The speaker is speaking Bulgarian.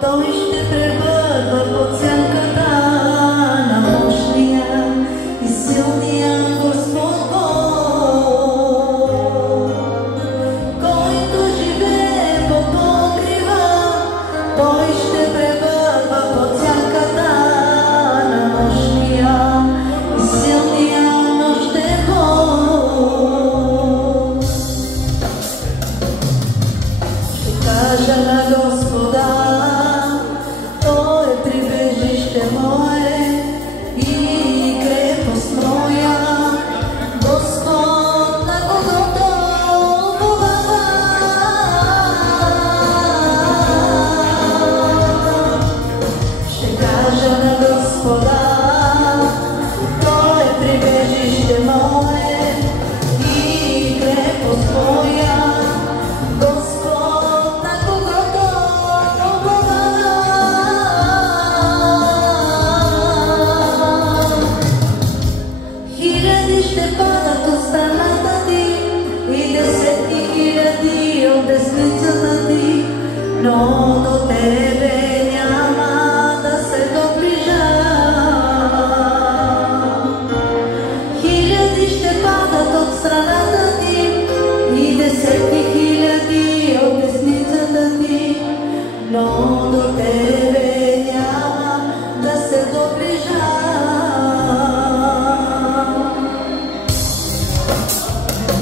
Той ще превърва под сянката на мощния и силния Господ Бог, който живее под покрива. Той ще превърва под сянката на мощния и силния нощен Бог. Ще кажа на Господа, мое и крепост моя, Господ, на когото уповавам. Ще кажа на Господа, Той е прибежище мое и крепост моя, Господ, на когото ще падат от страната ти и 10 хиляди от десницата ти, но до тебе няма да се доближат. Хиляди ще падат от страната ти и 10 хиляди от десницата ти, но до тебе